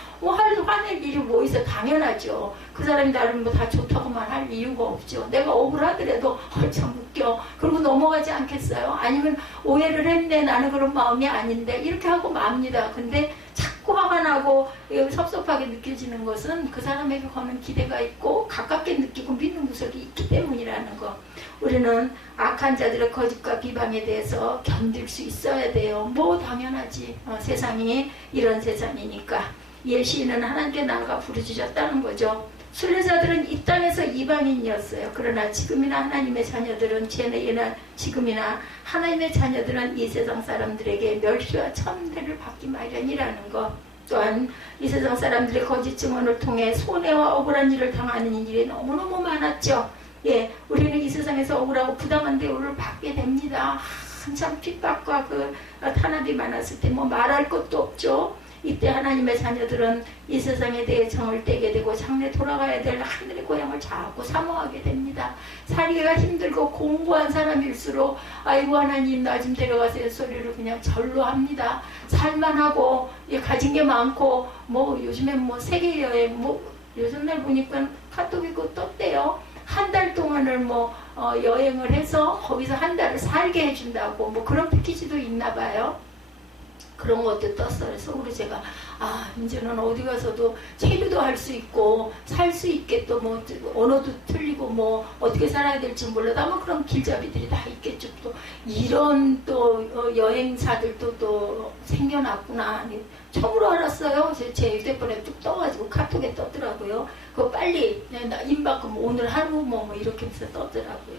화낼 일이 뭐 있어? 당연하죠. 그 사람이 나를 뭐 다 좋다고만 할 이유가 없죠. 내가 억울하더라도 참 웃겨. 그러고 넘어가지 않겠어요? 아니면 오해를 했네, 나는 그런 마음이 아닌데 이렇게 하고 맙니다. 근데 자꾸 화가 나고 섭섭하게 느껴지는 것은 그 사람에게 거는 기대가 있고 가깝게 느끼고 믿는 구석이 있기 때문이라는 거. 우리는 악한 자들의 거짓과 비방에 대해서 견딜 수 있어야 돼요. 뭐 당연하지. 세상이 이런 세상이니까. 시인은 하나님께 나아가 부르짖었다는 거죠. 순례자들은 이 땅에서 이방인이었어요. 그러나 지금이나 하나님의 자녀들은 지금이나 하나님의 자녀들은 이 세상 사람들에게 멸시와 천대를 받기 마련이라는 것. 또한 이 세상 사람들의 거짓 증언을 통해 손해와 억울한 일을 당하는 일이 너무너무 많았죠. 우리는 이 세상에서 억울하고 부당한 대우를 받게 됩니다. 한참 핍박과 그 탄압이 많았을 때 뭐 말할 것도 없죠. 이때 하나님의 자녀들은 이 세상에 대해 정을 떼게 되고 장래 돌아가야 될 하늘의 고향을 자꾸 사모하게 됩니다. 살기가 힘들고 공고한 사람일수록 아이고 하나님 나 좀 데려가세요 소리를 그냥 절로 합니다. 살만하고 가진 게 많고 뭐 요즘엔 뭐 세계여행 뭐 요즘날 보니까 카톡이 그 떴대요. 한 달 동안을 여행을 해서 거기서 한 달을 살게 해준다고 뭐 그런 패키지도 있나 봐요. 그런 것도 떴어요. 그래서 우리 제가 이제는 어디 가서도 체류도 할 수 있고 살 수 있게 또 뭐 언어도 틀리고 뭐 어떻게 살아야 될지 몰라도 아마 그런 길잡이들이 다 있겠죠. 또 이런 또 여행사들도 또 생겨났구나. 처음으로 알았어요. 제 휴대폰에 뚝 떠가지고 카톡에 떴더라고요. 그거 빨리 임박금 오늘 하루 뭐 이렇게 해서 떴더라고요.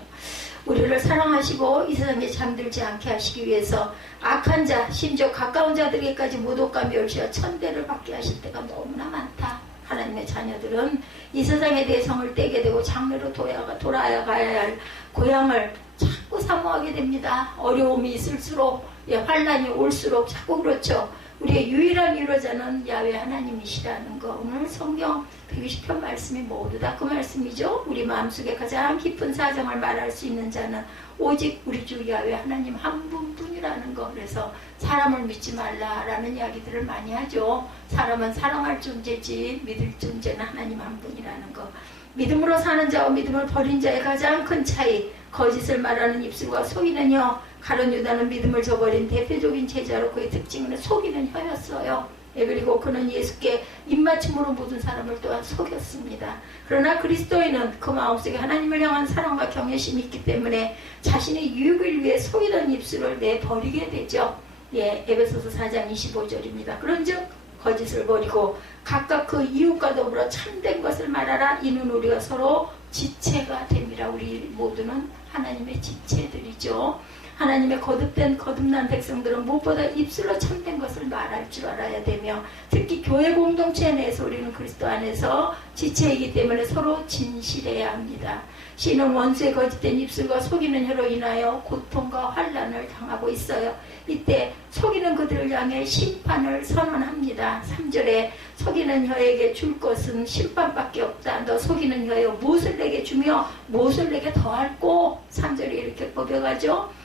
우리를 사랑하시고 이 세상에 잠들지 않게 하시기 위해서 악한 자, 심지어 가까운 자들에게까지 모독과 멸시와 천대를 받게 하실 때가 너무나 많다. 하나님의 자녀들은 이 세상에 대해 성을 떼게 되고 장래로 돌아가야 할 고향을 자꾸 사모하게 됩니다. 어려움이 있을수록 환란이 올수록 자꾸 그렇죠. 우리의 유일한 위로자는 야훼 하나님이시라는 거. 오늘 성경 120편 말씀이 모두 다 그 말씀이죠. 우리 마음속에 가장 깊은 사정을 말할 수 있는 자는 오직 우리 주 야훼 하나님 한 분뿐이라는 거. 그래서 사람을 믿지 말라라는 이야기들을 많이 하죠. 사람은 사랑할 존재지 믿을 존재는 하나님 한 분이라는 거. 믿음으로 사는 자와 믿음을 버린 자의 가장 큰 차이, 거짓을 말하는 입술과 속이는 혀. 가룟 유다는 믿음을 저버린 대표적인 제자로 그의 특징은 속이는 혀였어요. 그리고 그는 예수께 입맞춤으로 모든 사람을 또한 속였습니다. 그러나 그리스도인은 그 마음속에 하나님을 향한 사랑과 경외심이 있기 때문에 자신의 유익을 위해 속이던 입술을 내버리게 되죠. 에베소서 4장 25절입니다. 그런즉 거짓을 버리고 각각 그 이웃과 더불어 참된 것을 말하라. 이는 우리가 서로 지체가 됨이라. 우리 모두는 하나님의 지체들이죠. 하나님의 거듭난 백성들은 무엇보다 입술로 참된 것을 말할 줄 알아야 되며, 특히 교회 공동체 내에서 우리는 그리스도 안에서 지체이기 때문에 서로 진실해야 합니다. 시인은 원수의 거짓된 입술과 속이는 혀로 인하여 고통과 환난을 당하고 있어요. 이때 속이는 그들을 향해 심판을 선언합니다. 3절에 속이는 혀에게 줄 것은 심판밖에 없다. 너 속이는 혀여 무엇을 내게 주며 무엇을 내게 더할꼬. 3절에 이렇게 뽑혀가죠.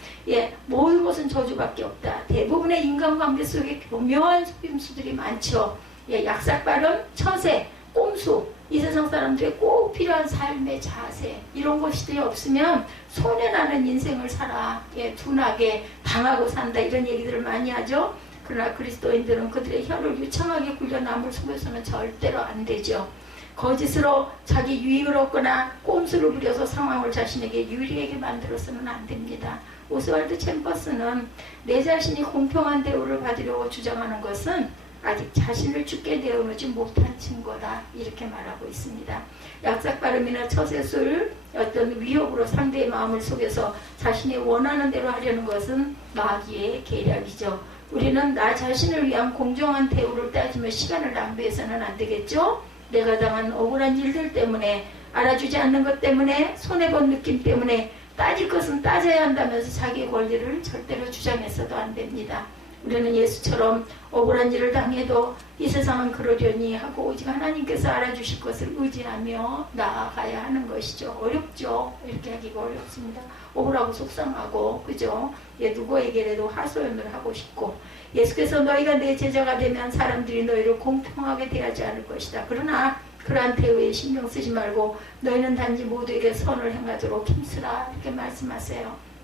모든 것은 저주밖에 없다. 대부분의 인간관계 속에 교묘한 속임수들이 많죠. 약삭 발언, 처세, 꼼수, 이 세상 사람들이 꼭 필요한 삶의 자세 이런 것이 없으면 손해나는 인생을 살아. 둔하게 당하고 산다 이런 얘기들을 많이 하죠. 그러나 그리스도인들은 그들의 혀를 유창하게 굴려 남을 속여서는 절대로 안 되죠. 거짓으로 자기 유익을 얻거나 꼼수를 부려서 상황을 자신에게 유리하게 만들어서는 안 됩니다. 오스왈드 챔버스는 내 자신이 공평한 대우를 받으려고 주장하는 것은 아직 자신을 죽게 내어놓지 못한 증거다 이렇게 말하고 있습니다. 약삭 발음이나 처세술 어떤 위협으로 상대의 마음을 속여서 자신이 원하는 대로 하려는 것은 마귀의 계략이죠. 우리는 나 자신을 위한 공정한 대우를 따지며 시간을 낭비해서는 안 되겠죠. 내가 당한 억울한 일들 때문에 알아주지 않는 것 때문에 손해본 느낌 때문에 따질 것은 따져야 한다면서 자기의 권리를 절대로 주장해서도 안 됩니다. 우리는 예수처럼 억울한 일을 당해도 이 세상은 그러려니 하고 오직 하나님께서 알아주실 것을 의지하며 나아가야 하는 것이죠. 어렵죠. 이렇게 하기가 어렵습니다. 억울하고 속상하고 그죠? 누구에게라도 하소연을 하고 싶고 예수께서 너희가 내 제자가 되면 사람들이 너희를 공평하게 대하지 않을 것이다. 그러나 그러한 대우에 신경 쓰지 말고 너희는 단지 모두에게 선을 행하도록 힘쓰라 이렇게 말씀하세요.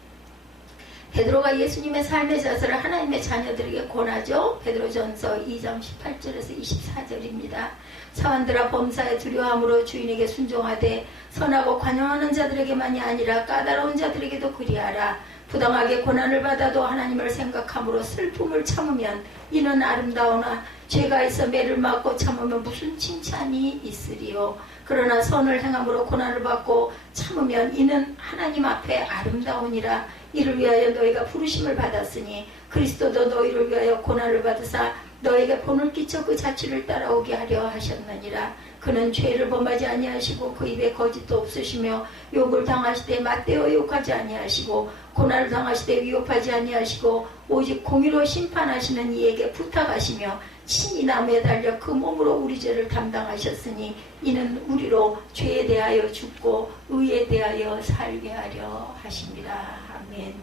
베드로가 예수님의 삶의 자세를 하나님의 자녀들에게 권하죠. 베드로전서 2장 18절에서 24절입니다. 사환들아 범사에 두려움으로 주인에게 순종하되 선하고 관용하는 자들에게만이 아니라 까다로운 자들에게도 그리하라. 부당하게 고난을 받아도 하나님을 생각함으로 슬픔을 참으면 이는 아름다우나 죄가 있어 매를 맞고 참으면 무슨 칭찬이 있으리요. 그러나 선을 행함으로 고난을 받고 참으면 이는 하나님 앞에 아름다우니라. 이를 위하여 너희가 부르심을 받았으니 그리스도도 너희를 위하여 고난을 받으사 너에게 본을 끼쳐 그 자취를 따라오게 하려 하셨느니라. 그는 죄를 범하지 아니하시고 그 입에 거짓도 없으시며 욕을 당하시되 맞대어 욕하지 아니하시고 고난을 당하시되 위협하지 아니하시고 오직 공의로 심판하시는 이에게 부탁하시며 친히 나무에 달려 그 몸으로 우리 죄를 담당하셨으니 이는 우리로 죄에 대하여 죽고 의에 대하여 살게 하려 하십니다. 아멘.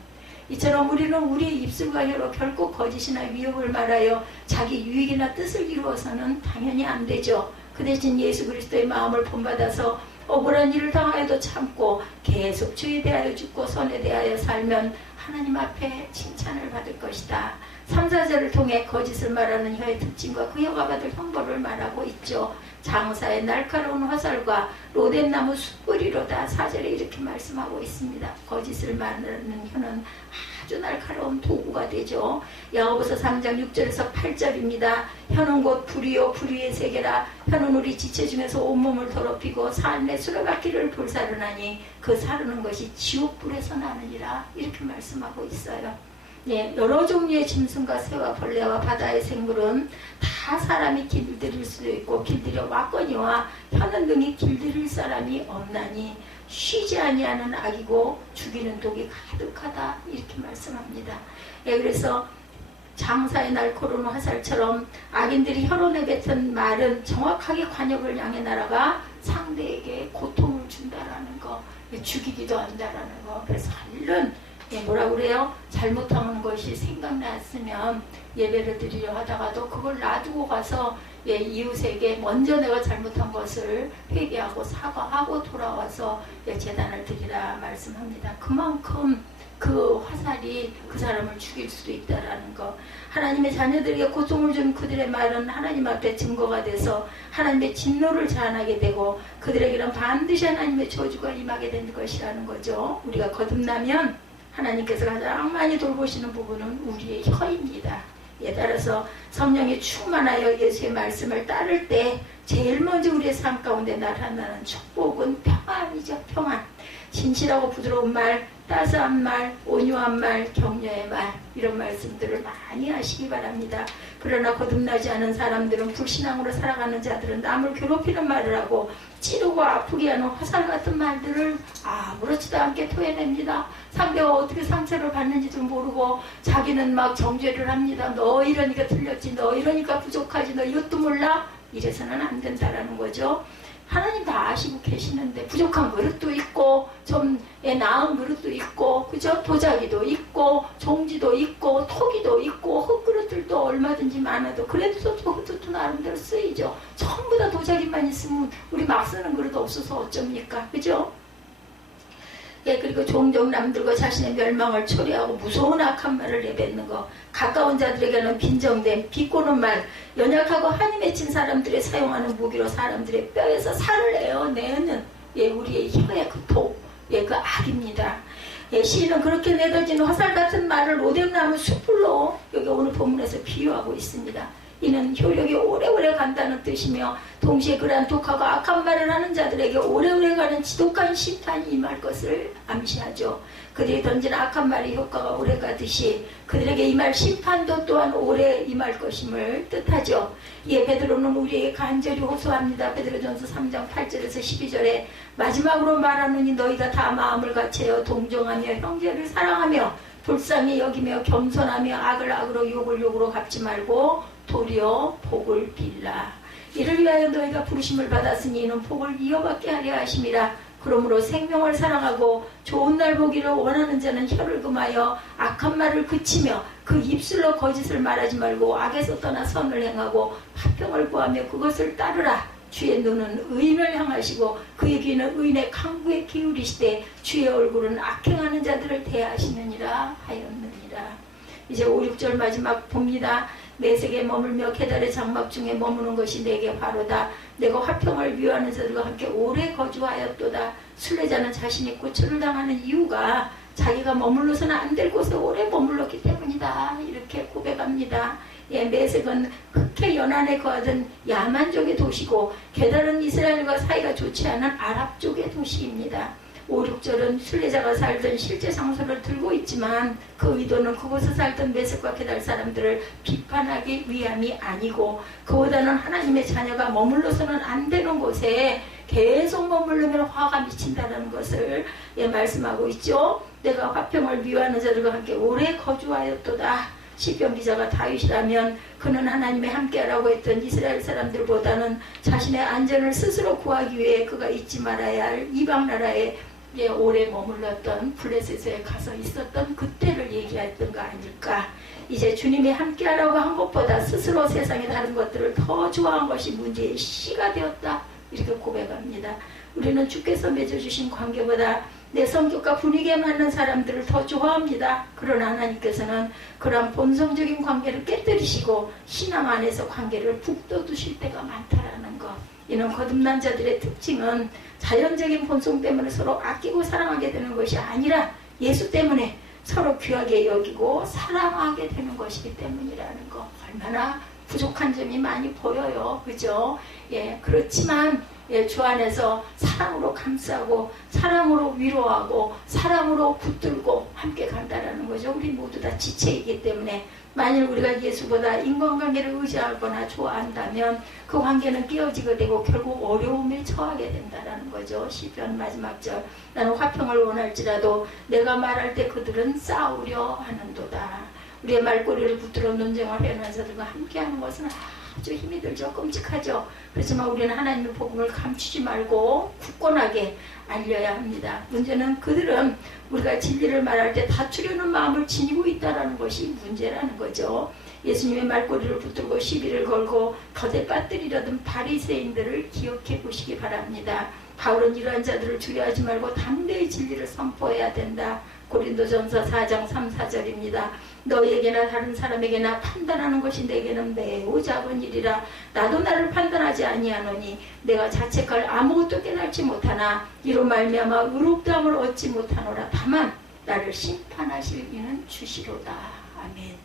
이처럼 우리는 우리의 입술과 혀로 결코 거짓이나 위협을 말하여 자기 유익이나 뜻을 이루어서는 당연히 안 되죠. 그 대신 예수 그리스도의 마음을 본받아서 억울한 일을 당하여도 참고 계속 죄에 대하여 죽고 선에 대하여 살면 하나님 앞에 칭찬을 받을 것이다. 3, 4절을 통해 거짓을 말하는 혀의 특징과 그 혀가 받을 형벌을 말하고 있죠. 장사의 날카로운 화살과 로뎀나무 숯불이로다. 4절에 이렇게 말씀하고 있습니다. 거짓을 말하는 혀는 아주 날카로운 도구가 되죠. 야고보서 3장 6절에서 8절입니다. 혀는 곧 불이요 불의의 세계라. 혀는 우리 지체 중에서 온몸을 더럽히고 삶의 수레바퀴를 불사르나니 그 사르는 것이 지옥불에서 나느니라. 이렇게 말씀하고 있어요. 여러 종류의 짐승과 새와 벌레와 바다의 생물은 다 사람이 길들일 수도 있고 길들여 왔거니와 혀는 능히 길들일 사람이 없나니 쉬지 아니하는 악이고 죽이는 독이 가득하다 이렇게 말씀합니다. 그래서 장사의 날카로운 화살처럼 악인들이 혀로 내뱉은 말은 정확하게 관역을 향해 날아가 상대에게 고통을 준다라는 거, 죽이기도 한다라는 거. 그래서 얼른 뭐라 그래요? 잘못한 것이 생각났으면 예배를 드리려 하다가도 그걸 놔두고 가서 이웃에게 먼저 내가 잘못한 것을 회개하고 사과하고 돌아와서 제단을 드리라 말씀합니다. 그만큼 그 화살이 그 사람을 죽일 수도 있다라는 거. 하나님의 자녀들에게 고통을 준 그들의 말은 하나님 앞에 증거가 돼서 하나님의 진노를 자아나게 되고 그들에게는 반드시 하나님의 저주가 임하게 된 것이라는 거죠. 우리가 거듭나면 하나님께서 가장 많이 돌보시는 부분은 우리의 혀입니다. 따라서 성령이 충만하여 예수의 말씀을 따를 때 제일 먼저 우리의 삶 가운데 나타나는 축복은 평안이죠. 평안. 진실하고 부드러운 말, 따스한 말, 온유한 말, 격려의 말, 이런 말씀들을 많이 하시기 바랍니다. 그러나 거듭나지 않은 사람들은, 불신앙으로 살아가는 자들은 남을 괴롭히는 말을 하고 찌르고 아프게 하는 화살 같은 말들을 아무렇지도 않게 토해냅니다. 상대가 어떻게 상처를 받는지도 모르고 자기는 막 정죄를 합니다. 너 이러니까 틀렸지, 너 이러니까 부족하지, 너 이것도 몰라? 이래서는 안 된다라는 거죠. 하나님 다 아시고 계시는데 부족한 그릇도 있고 좀 나은 그릇도 있고 그죠? 도자기도 있고 종지도 있고 토기도 있고 흙그릇들도 얼마든지 많아도 그래도 그것도 나름대로 쓰이죠. 전부 다 도자기 자기만 있으면 우리 막 쓰는 그릇 없어서 어쩝니까? 그죠? 예, 그리고 종종 남들과 자신의 멸망을 초래하고 무서운 악한 말을 내뱉는 것, 가까운 자들에게는 빈정됨, 비꼬는 말, 연약하고 한이 맺힌 사람들이 사용하는 무기로 사람들의 뼈에서 살을 에어내는 예, 우리의 혀의 그 독, 예, 그 악입니다. 예, 시인은 그렇게 내던진 화살 같은 말을 오뎅나무 숯불로 여기 오늘 본문에서 비유하고 있습니다. 이는 효력이 오래오래 간다는 뜻이며 동시에 그러한 독하고 악한 말을 하는 자들에게 오래오래 가는 지독한 심판이 임할 것을 암시하죠. 그들이 던진 악한 말의 효과가 오래 가듯이 그들에게 임할 심판도 또한 오래 임할 것임을 뜻하죠. 이에 베드로는 우리에게 간절히 호소합니다. 베드로전서 3장 8절에서 12절에 마지막으로 말하노니 너희가 다 마음을 같이하여 동정하며 형제를 사랑하며 불쌍히 여기며 겸손하며 악을 악으로 욕을 욕으로 갚지 말고 도리어 복을 빌라. 이를 위하여 너희가 부르심을 받았으니 이는 복을 이어받게 하려 하심이라. 그러므로 생명을 사랑하고 좋은 날 보기를 원하는 자는 혀를 금하여 악한 말을 그치며 그 입술로 거짓을 말하지 말고 악에서 떠나 선을 행하고 화평을 구하며 그것을 따르라. 주의 눈은 의인을 향하시고 그의 귀는 의인의 강구에 기울이시되 주의 얼굴은 악행하는 자들을 대하시느니라 하였느니라. 이제 5, 6절 마지막 봅니다. 내색에 머물며 계달의 장막 중에 머무는 것이 내게 바로다. 내가 화평을 미워하는 자들과 함께 오래 거주하였도다. 순례자는 자신이 고초를 당하는 이유가 자기가 머물러서는 안 될 곳에 오래 머물렀기 때문이다. 이렇게 고백합니다. 예, 메색은 흑해 연안에 거하던 야만족의 도시고 게달은 이스라엘과 사이가 좋지 않은 아랍 쪽의 도시입니다. 5, 6절은 순례자가 살던 실제 장소를 들고 있지만 그 의도는 그곳에 살던 메색과 게달 사람들을 비판하기 위함이 아니고 그보다는 하나님의 자녀가 머물러서는 안 되는 곳에 계속 머물르면 화가 미친다는 것을 예, 말씀하고 있죠. 내가 화평을 미워하는 자들과 함께 오래 거주하였도다. 시편 기자가 다윗이라면 그는 하나님의 함께하라고 했던 이스라엘 사람들보다는 자신의 안전을 스스로 구하기 위해 그가 잊지 말아야 할 이방 나라에 오래 머물렀던 블레셋에 가서 있었던 그때를 얘기했던 거 아닐까. 이제 주님이 함께하라고 한 것보다 스스로 세상의 다른 것들을 더 좋아한 것이 문제의 시가 되었다. 이렇게 고백합니다. 우리는 주께서 맺어주신 관계보다 내 성격과 분위기에 맞는 사람들을 더 좋아합니다. 그러나 하나님께서는 그런 본성적인 관계를 깨뜨리시고 신앙 안에서 관계를 북돋우실 때가 많다라는 것. 이는 거듭난 자들의 특징은 자연적인 본성 때문에 서로 아끼고 사랑하게 되는 것이 아니라 예수 때문에 서로 귀하게 여기고 사랑하게 되는 것이기 때문이라는 것. 얼마나 부족한 점이 많이 보여요. 그죠? 예, 그렇지만 예, 주 안에서 사랑으로 감싸고 사랑으로 위로하고 사랑으로 붙들고 함께 간다라는 거죠. 우리 모두 다 지체이기 때문에 만일 우리가 예수보다 인간관계를 의지하거나 좋아한다면 그 관계는 깨어지게 되고 결국 어려움에 처하게 된다라는 거죠. 시편 마지막 절 나는 화평을 원할지라도 내가 말할 때 그들은 싸우려 하는도다. 우리의 말꼬리를 붙들어 논쟁을 해놓은 자들과 함께하는 것은 아주 힘이 들죠. 끔찍하죠. 그렇지만 우리는 하나님의 복음을 감추지 말고 굳건하게 알려야 합니다. 문제는 그들은 우리가 진리를 말할 때 다투려는 마음을 지니고 있다는 것이 문제라는 거죠. 예수님의 말꼬리를 붙들고 시비를 걸고 거대 빠뜨리려던 바리새인들을 기억해 보시기 바랍니다. 바울은 이러한 자들을 두려워하지 말고 담대히 진리를 선포해야 된다. 고린도전서 4장 3, 4절입니다. 너에게나 다른 사람에게나 판단하는 것이 내게는 매우 작은 일이라. 나도 나를 판단하지 아니하노니 내가 자책할 아무것도 깨달지 못하나 이로 말미암아 의롭다함을 얻지 못하노라. 다만 나를 심판하실 이는 주시로다. 아멘.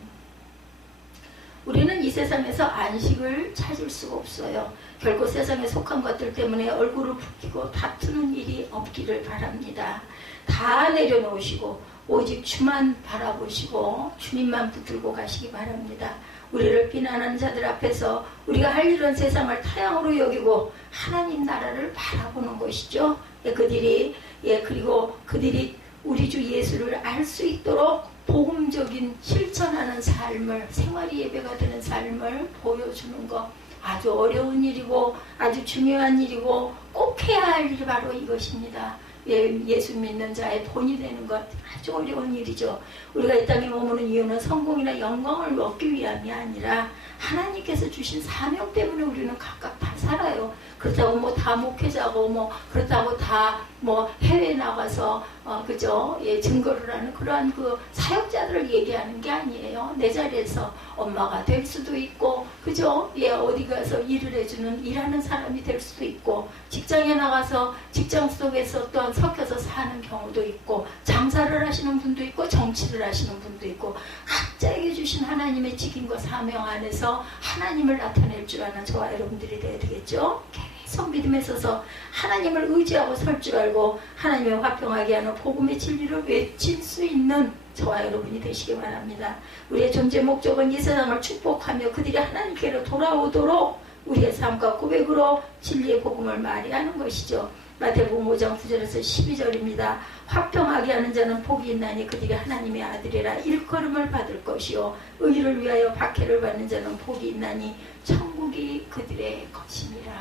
우리는 이 세상에서 안식을 찾을 수가 없어요. 결코 세상에 속한 것들 때문에 얼굴을 붉히고 다투는 일이 없기를 바랍니다. 다 내려놓으시고 오직 주만 바라보시고 주님만 붙들고 가시기 바랍니다. 우리를 비난하는 자들 앞에서 우리가 할 일은 세상을 타향으로 여기고 하나님 나라를 바라보는 것이죠. 그리고 그들이 우리 주 예수를 알 수 있도록 복음적인 실천하는 삶을, 생활이 예배가 되는 삶을 보여주는 것. 아주 어려운 일이고 아주 중요한 일이고 꼭 해야 할 일이 바로 이것입니다. 예수 믿는 자의 본이 되는 것 아주 어려운 일이죠. 우리가 이 땅에 머무는 이유는 성공이나 영광을 얻기 위함이 아니라 하나님께서 주신 사명 때문에 우리는 각각 다 살아요. 그렇다고 뭐 다 목회자고 뭐 그렇다고 다 뭐 해외 나가서 그죠? 예, 증거를 하는 그러한 그 사역자들을 얘기하는 게 아니에요. 내 자리에서 엄마가 될 수도 있고 그죠? 예, 어디 가서 일을 해주는 일하는 사람이 될 수도 있고 직장에 나가서 직장 속에서 또한 섞여서 사는 경우도 있고 장사를 하시는 분도 있고 정치를 하시는 분도 있고 각자에게 주신 하나님의 직임과 사명 안에서 하나님을 나타낼 줄 아는 저와 여러분들이 되어야 되겠죠? 계속 믿음에 서서 하나님을 의지하고 설 줄 알고 하나님의 화평하게 하는 복음의 진리를 외칠 수 있는 저와 여러분이 되시기 바랍니다. 우리의 존재 목적은 이 세상을 축복하며 그들이 하나님께로 돌아오도록 우리의 삶과 고백으로 진리의 복음을 말이 하는 것이죠. 마태복음 5장 9절에서 12절입니다. 화평하게 하는 자는 복이 있나니 그들이 하나님의 아들이라 일컬음을 받을 것이요 의를 위하여 박해를 받는 자는 복이 있나니 천국이 그들의 것이니라.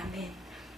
아멘.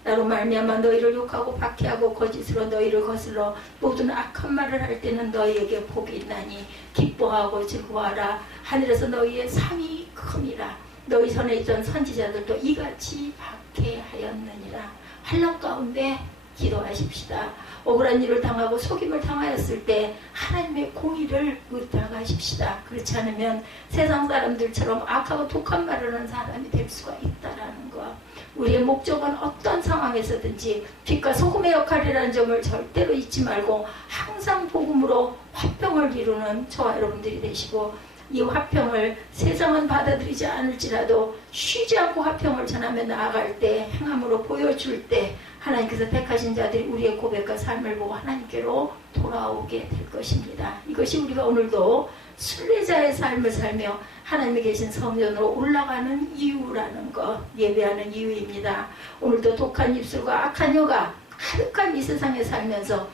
나로 말미암아 너희를 욕하고 박해하고 거짓으로 너희를 거슬러 모든 악한 말을 할 때는 너희에게 복이 있나니 기뻐하고 즐거워하라. 하늘에서 너희의 상이 크니라. 너희 손에 있던 선지자들도 이같이 박해하였느니라. 환난 가운데 기도하십시다. 억울한 일을 당하고 속임을 당하였을 때 하나님의 공의를 의탁하십시다. 그렇지 않으면 세상 사람들처럼 악하고 독한 말을 하는 사람이 될 수가 있다라는 것. 우리의 목적은 어떤 상황에서든지 빛과 소금의 역할이라는 점을 절대로 잊지 말고 항상 복음으로 화평을 이루는 저와 여러분들이 되시고 이 화평을 세상은 받아들이지 않을지라도 쉬지 않고 화평을 전하며 나아갈 때 행함으로 보여줄 때 하나님께서 택하신 자들이 우리의 고백과 삶을 보고 하나님께로 돌아오게 될 것입니다. 이것이 우리가 오늘도 순례자의 삶을 살며 하나님이 계신 성전으로 올라가는 이유라는 것, 예배하는 이유입니다. 오늘도 독한 입술과 악한 혀가 가득한 이 세상에 살면서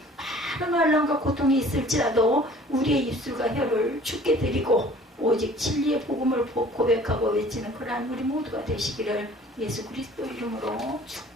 많은 환난과 고통이 있을지라도 우리의 입술과 혀를 주께 드리고 오직 진리의 복음을 고백하고 외치는 그러한 우리 모두가 되시기를 예수 그리스도 이름으로 축복합니다.